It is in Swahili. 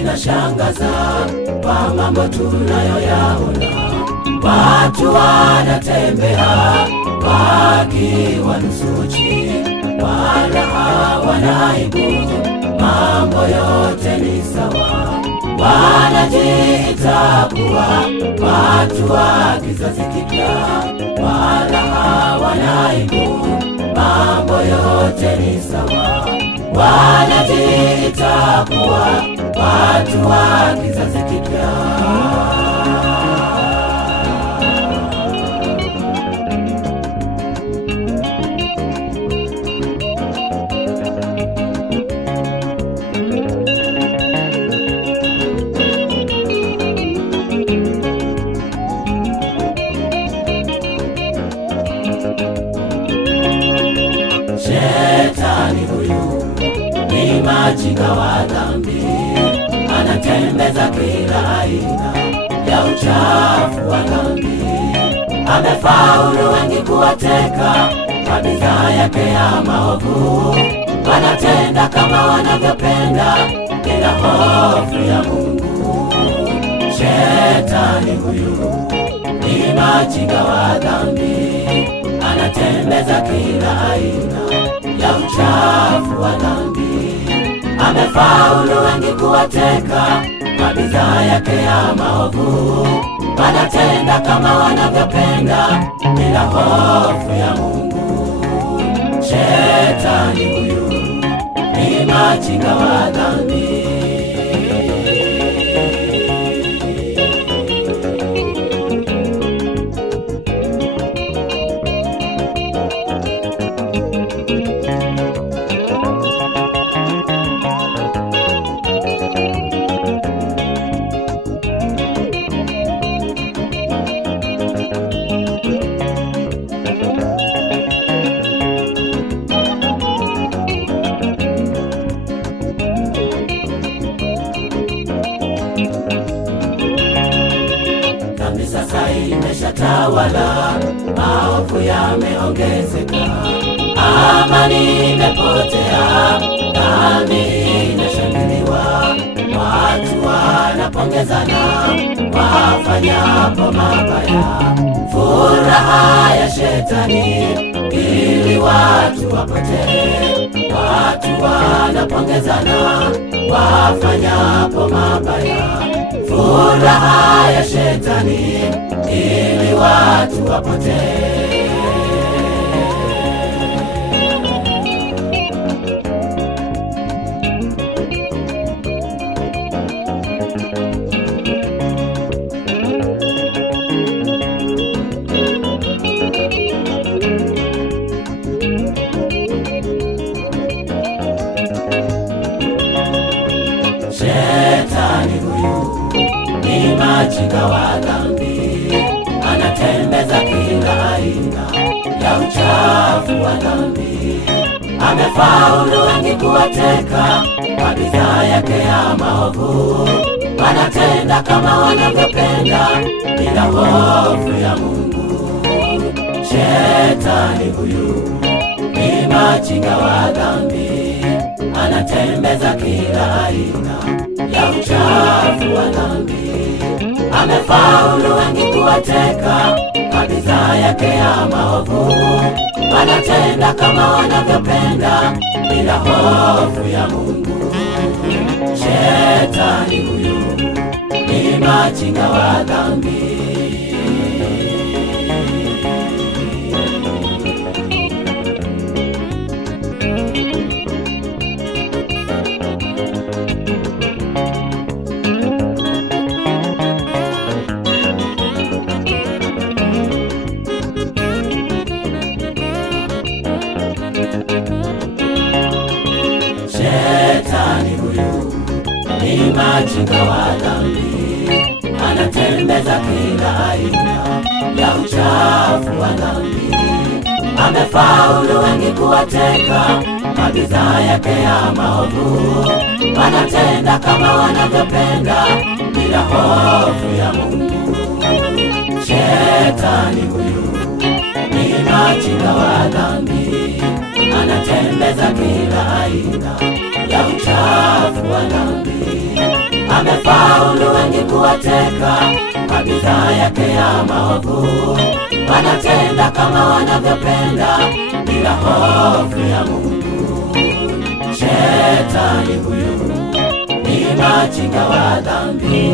Inashangaza kwa mambo tunayoyaona. Watu wanatembea wakiwa nusu uchi, wala hawana aibu, mambo yote ni sawa. Wanajiita kuwa watu wa kizazi kipya, wala hawana aibu, mambo yote ni sawa. Wanajiita kuwa watu wa kizazi kipya. Shetani huyu ni machinga wa dhambi, anatembeza kila aina ya uchafu wa dhambi. Amefaulu wengi kuwateka kwa bidhaa yake ya maovu. Wanatenda kama wanavyopenda bila hofu ya Mungu. Shetani huyu ni machinga wa dhambi, anatembeza kila aina ya uchafu wa dhambi. Amefaulu wengi kuwateka kwa bidhaa yake ya maovu. Wanatenda kama wanavyopenda bila hofu ya Mungu. Shetani huyu ni machinga wa dhambi. Sasa imeshatawala, maovu yameongezeka, amani imepotea, dhambi inashangiliwa. Watu wanapongezana wafanyapo mabaya, furaha ya shetani ili watu wapotee. Watu wanapongezana wafanyapo mabaya, furaha ya shetani ili watu wapotee. Shetani huyu ni machinga wa dhambi, anatembeza kila aina ya uchafu wa dhambi. Amefaulu wengi kuwateka kwa bidhaa yake ya maovu. Wanatenda kama wanavyopenda bila hofu ya Mungu. Shetani huyu ni machinga wa dhambi, anatembeza kila aina ya uchafu wa dhambi. Amefaulu wengi kuwateka kwa bidhaa yake ya maovu. Wanatenda kama wanavyopenda bila hofu ya Mungu. Shetani huyu ni machinga wa dhambi. ni machinga wa dhambi, anatembeza kila aina ya uchafu wa dhambi. Amefaulu wengi kuwateka, mabidhaa yake ya maovu. Wanatenda kama wanavyopenda, bila hofu ya Mungu. Shetani huyu ni machinga wa dhambi, anatembeza kila aina ya uchafu wa dhambi. Amefaulu wengi kuwateka, mabidhaa yake ya maovu. Wanatenda kama wanavyopenda, bila hofu ya Mungu. Shetani huyu ni machinga wa dhambi.